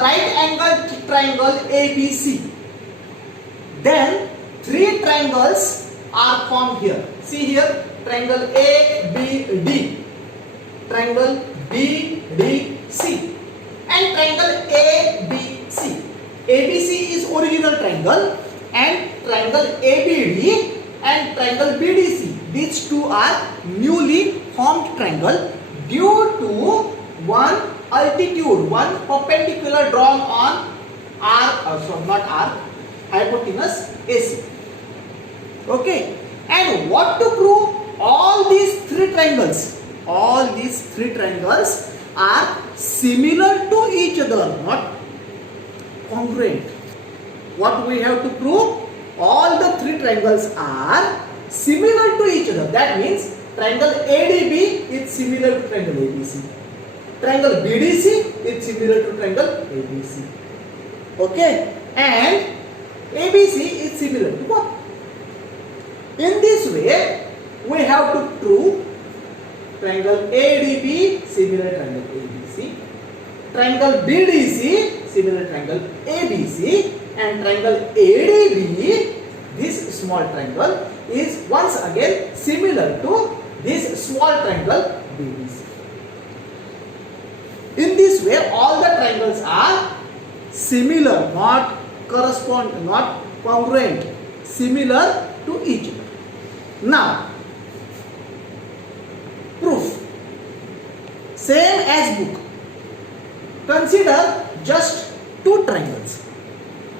right angled triangle ABC. Then three triangles are formed here. See here, triangle ABD, triangle BDC, and triangle ABC. ABC is original triangle, and triangle ABD and triangle BDC. These two are newly formed triangle due to one altitude, one perpendicular drawn on hypotenuse AC. Okay, and what to prove? All these three triangles are similar to each other, not congruent. What we have to prove? All the three triangles are similar to each other. That means triangle ADB is similar to triangle ABC. Triangle BDC is similar to triangle ABC. Okay, and ABC is similar to what? In this way, we have to prove triangle ADB similar to triangle ABC, triangle BDC similar to triangle ABC, and triangle ADB, this small triangle, is once again similar to this small triangle BDC. In this way, all the triangles are similar, not congruent, similar to each other. Now, proof. Same as book. Consider just two triangles.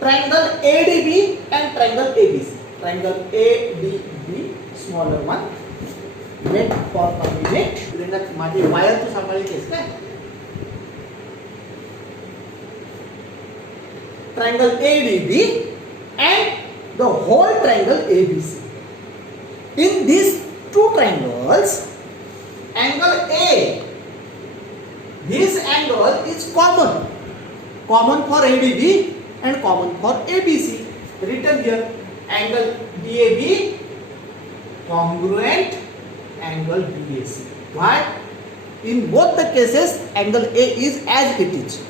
Triangle ADB and triangle ABC. Triangle ADB, smaller one. Wait for a minute. माझे wire तो सांभाळीतेस काय? Triangle ADB and the whole triangle ABC. In these two triangles, angle A, this angle is common for ADB and common for ABC. Written here, angle DAB congruent angle BAC. Why? In both the cases, angle A is as it is,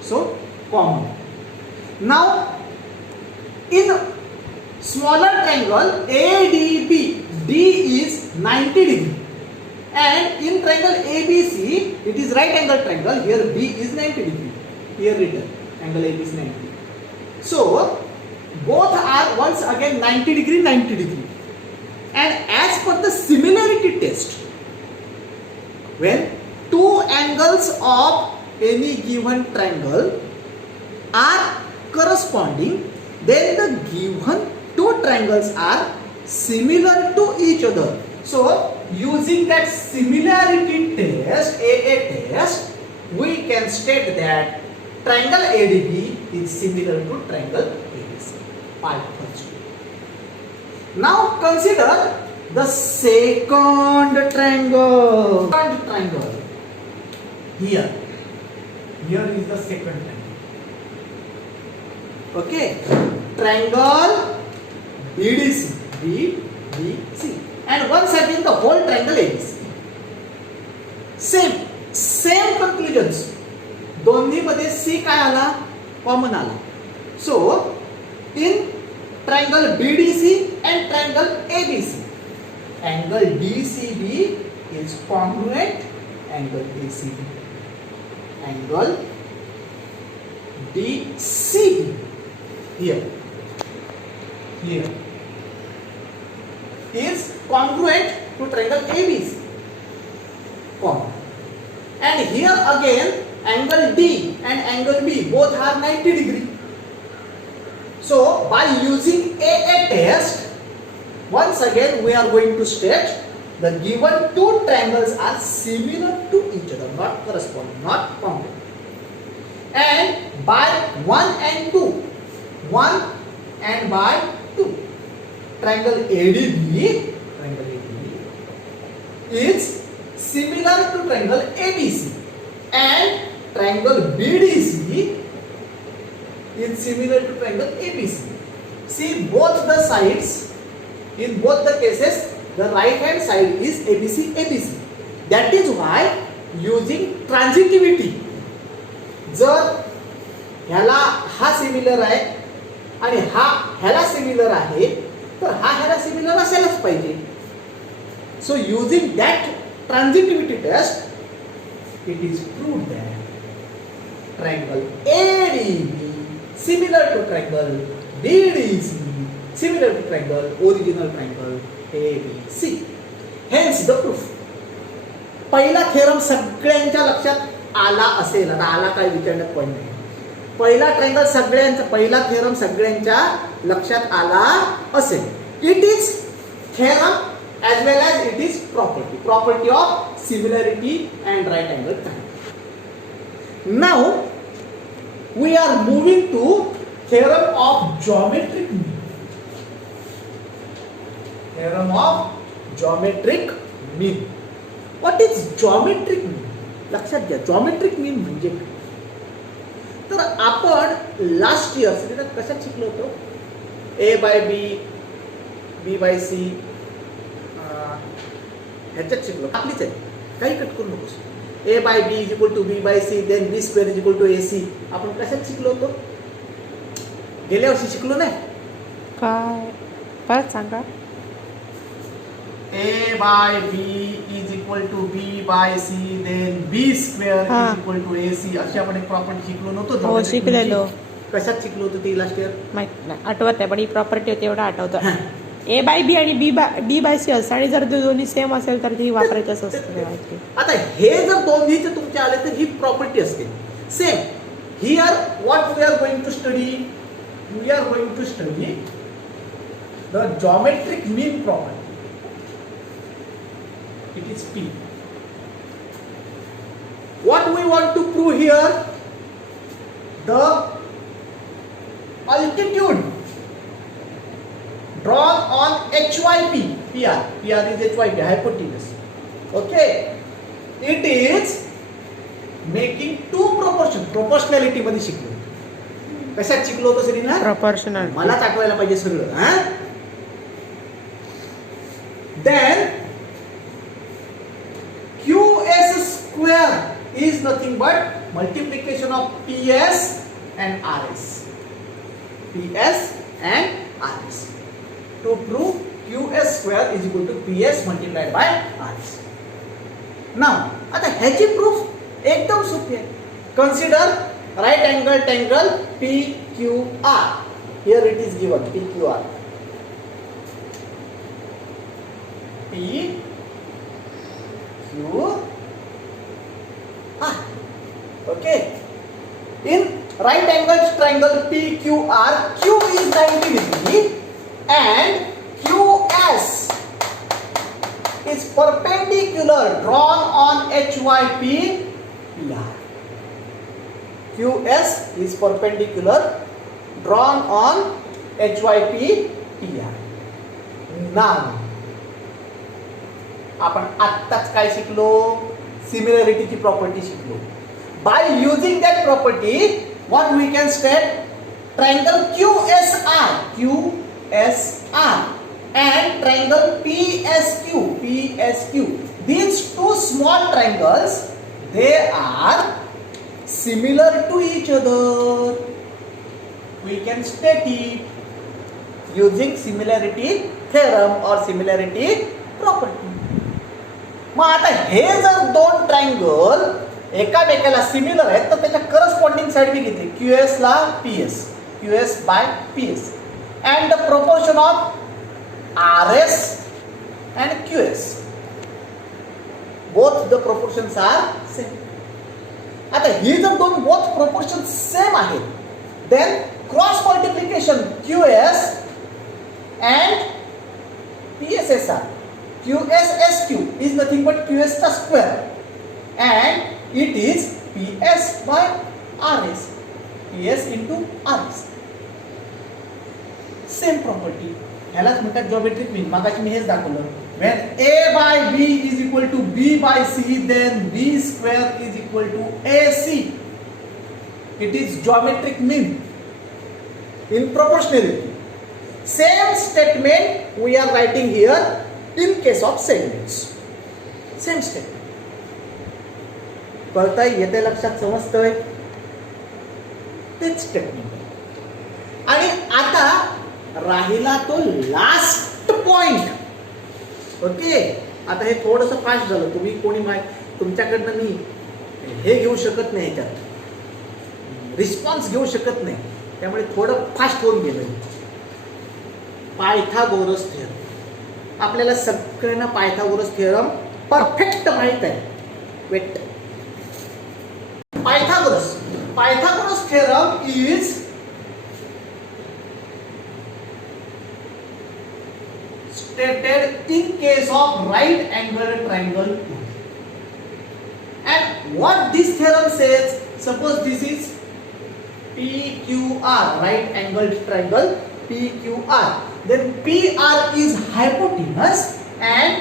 so common. Now, in smaller triangle ADB, D is 90 degree, and in triangle ABC, it is right angle triangle. Here B is 90 degree. Here written angle ABC 90 degree. So both are once again 90 degree, 90 degree. And as per the similarity test, when two angles of any given triangle are corresponding, then the given two triangles are similar to each other. So using that similarity test, AA test, we can state that triangle ADB is similar to triangle ABC. Part first. Now consider the second triangle. Here is the second triangle. Okay, triangle BDC, and once again the whole triangle ABC. Same conclusions. दोन्ही मध्ये C काय आला? Common आला. So in triangle BDC and triangle ABC, angle DCB is congruent angle ACB. Angle DCB here is congruent to triangle ABC. And here again angle D and angle B both are 90 degree. So by using AA test, once again we are going to state the given two triangles are similar to each other, not corresponding, not congruent. And by 1 and by 2, triangle ADB is similar to triangle ABC, and triangle BDC is similar to triangle ABC. See both the sides, in both the cases the right hand side is ABC. That is why using transitivity, जर ह्याला हा similar आहे आणि हा ह्याला similar आहे, तर हा ह्याला सिमिलर असायलाच पाहिजे. So using that transitivity test it is proved that triangle ADB similar to triangle DDC similar to triangle original triangle ABC. Hence the proof. पहिला थेरम सगळ्यांच्या लक्षात आला असेल. आता आला काय विचारण्यात पॉईंट नाही. पहिला ट्रायंगल पहिला थेरम सगळ्यांच्या लक्षात आला असेल. It is theorem as well as it is property of similarity and right angle triangle. Now we are moving to theorem of geometric mean. Theorem of geometric mean. What is geometric mean? लक्षात घ्या geometric mean म्हणजे काय. तर आपण last year कशात शिकलो होतो? A by B, B by C ह्याच्यात शिकलो. आपलीच आहे, काही कट करू नकोस. A by B is equal to B by C, then B square is equal to AC. आपण कशात शिकलो होतो? गेल्या वर्षी शिकलो नाही काय? परत सांगा. A by B is equal to B by C, then B square is equal to AC. अशी आपण एक प्रॉपर्टी शिकलो नव्हतो? हो, शिकलेलो. कशात शिकलो होतो ती लास्ट इयर? माहित नाही, आठवत आहे, पण ही प्रॉपर्टी होती एवढं आठवतं. A by B आणि B by C असतं, आणि जर ते दोन्ही सेम असेल तर ती वापरायचंच असतं. आता हे जर दोन्हीचे तुमचे आले तर ही प्रॉपर्टी असते same. Here what we are going to study? We are going to study the geometric mean property. It is P. What we want to prove here? The altitude drawn on HYP. PR is HYP, hypotenuse. Okay, it is making two proportion. Proportionality मध्ये शिकलो. कशात शिकलो होतो Serena? Proportional. मलाच आठवायला पाहिजे सगळं. Then QS square is nothing but multiplication of PS and RS. PS and RS. To prove QS square is equal to PS multiplied by RS. Now, आता ह्याची प्रूफ एकदम सोपी आहे. Consider right angle triangle PQR. Here it is given PQR. PQR. Okay. In right angle triangle PQR, Q is 90 degree and QS is perpendicular drawn on HYP PR. QS is perpendicular drawn on HYP PR. Now, आपण आत्ताच काय शिकलो? सिमिलॅरिटीची property शिकलो. By using that property, what we can state? Triangle QSR and triangle PSQ. These two small triangles, they are similar to each other. We can state it using similarity theorem or similarity property. मग आता हे जर दोन triangle एकामेकाला similar आहेत तर त्याच्या corresponding side मी घेते QS La PS, QS by PS, and the proportion of RS and QS, both the proportions are same. आता ही जर दोन both proportions same आहेत, then cross multiplication QS and PSSR, QSSQ is nothing but QS square, and it is PS by RS, PS into RS. Same property. ह्यालाच म्हणतात geometric mean. मागाशी मी हेच दाखवलं. When A by B is equal to B by C, then B square is equal to AC. It is geometric mean in proportionality. Same statement we are writing here in case of segments. Same statement. कळतंय? येते लक्षात? समजतंय? तेच technique. आणि आता राहिला तो last point. Okay, आता हे थोडंसं फास्ट झालं. तुम्ही कोणी तुमच्याकडनं मी हे घेऊ शकत नाही, याच्यात रिस्पॉन्स घेऊ शकत नाही, त्यामुळे थोडं फास्ट होऊन गेलं. Pythagoras theorem. आपल्याला सगळ्यांना पायथागोरस थेरम परफेक्ट माहित आहे. Wait. Pythagoras theorem is stated in case of right angled triangle. And what this theorem says, suppose this is PQR, right angled triangle PQR, then PR is hypotenuse and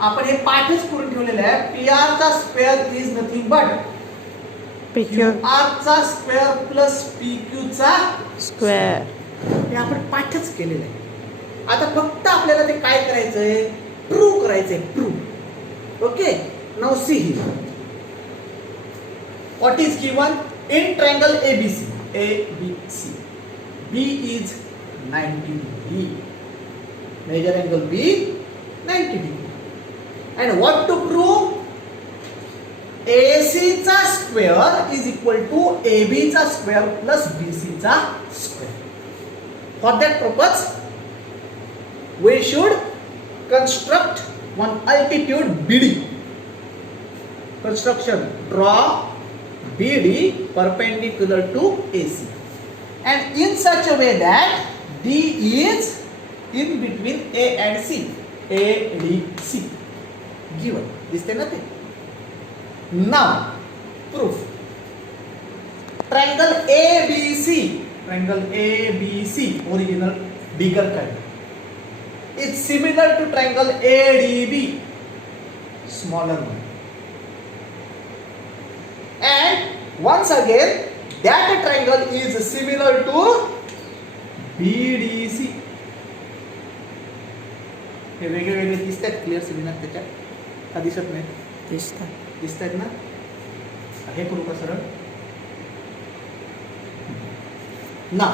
आपण हे पाठच करून ठेवलेलं आहे. PR चा square is nothing but QR चा square plus PQ चा square. हे आपण पाठच केलेलं आहे. आता फक्त आपल्याला ते काय करायचंय, प्रूव्ह करायचंय. Prove. Okay, now see here what is given in triangle ABC. B is 90 degree. Major angle B 90 degree. And what to prove? AC चा square is equal to AB चा स्क्वेअर प्लस BC चा square. For that purpose, we should construct one altitude BD. Construction: draw BD perpendicular to AC, and in such a way that D is in between A and C. ADC given. दिसते ना ते? Now, proof. Triangle ABC, original bigger triangle, is similar to triangle ADB, smaller one. And once again, that triangle is similar to BDC. हे वेगळे वेगळे दिसतात clear signal त्याच्यात का दिसत नाही? दिसतात ना? हे करू का सरळ? Now,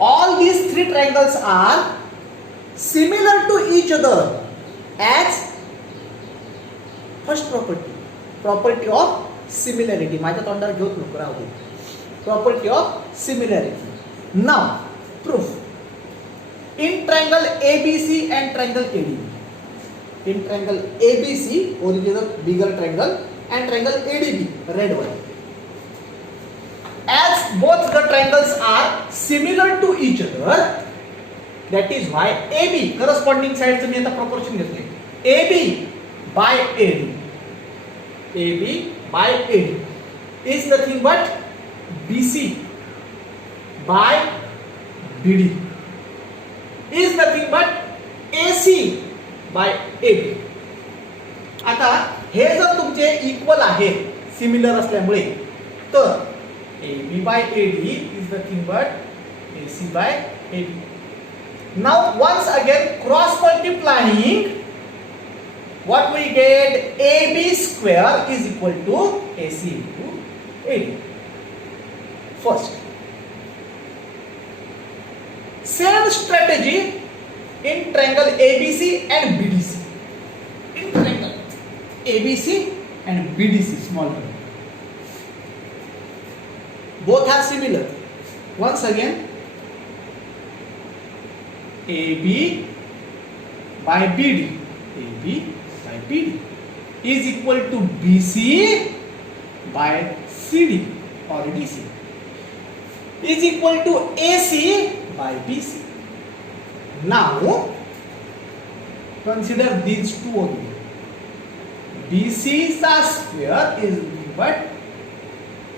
all these three triangles are similar to each other as first property of similarity. माझ्या तोंडावर घेऊच नको, राहू दे. Property of similarity. Now, proof. In triangle ABC and triangle ADB. In triangle ABC, original bigger triangle, and triangle ADB, red one. As both the triangles are similar to each other, that is why AB, corresponding sides मी आता proportion घेतले. AB by AD is nothing but BC by BD is nothing but AC by AB. आता हे जर तुमचे equal आहे similar असल्यामुळे, तर AB by AD is nothing but AC by AD. Now once again cross multiplying, what we get? AB square is equal to AC into AD. First, same strategy in triangle ABC and BDC. In triangle ABC and BDC, small triangle, both are similar. Once again, AB by BD is equal to BC by CD or DC is equal to AC by BC. Now consider these two only. BC's square is but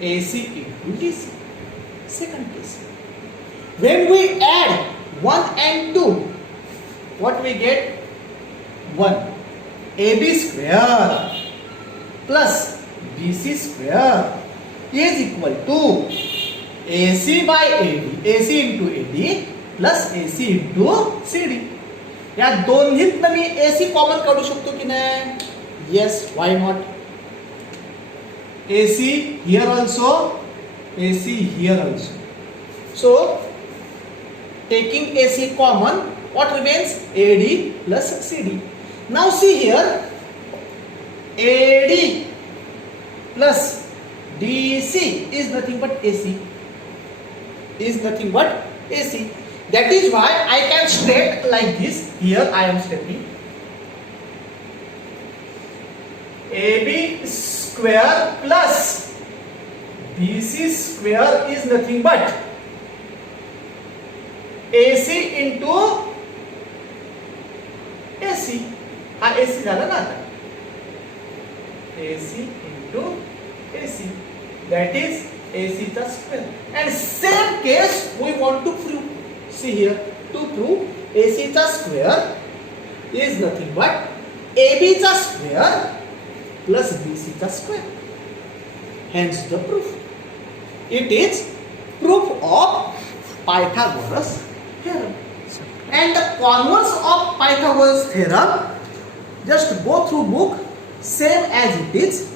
AC into DC. Second case, when we add 1 and 2, what we get? 1. AB square plus BC square is equal to AC by AD, AC into AD plus AC into CD. या दोन्हीतनं मी AC common काढू शकतो की नाही? Yes, why not? AC here also AC here also. So taking AC common, what remains? AD plus CD. Now see here, AD plus DC is nothing but AC. Is nothing but AC. That is why I can state like this. Here I am stating AB square plus BC square is nothing but AC into AC. हा AC झाला ना आता. AC into AC. That is AC चा square. And same case we want to prove. See here, to prove AC चा square is nothing but AB चा square plus BC चा square. Hence the proof. It is proof of Pythagoras theorem. And the converse of Pythagoras theorem, just go through book same as it is.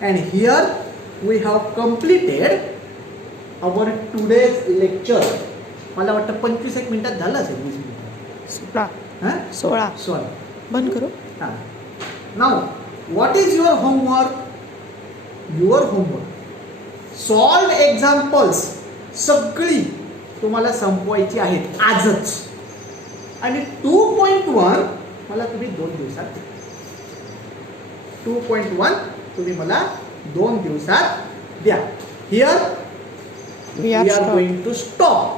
And here we have completed our today's lecture. मला वाटतं 25 मिनिटात झालं असेल, 20 मिनिटात. 16 sorry, बंद करू. हां. Now what is your homework? Your homework solve examples सगळी तुम्हाला संपवायची आहेत आजच. आणि 2.1 मला तुम्ही 2 दिवसात द्या. 2.1 तुम्ही मला 2 दिवसात द्या. Here We we are are stopped. going to stop.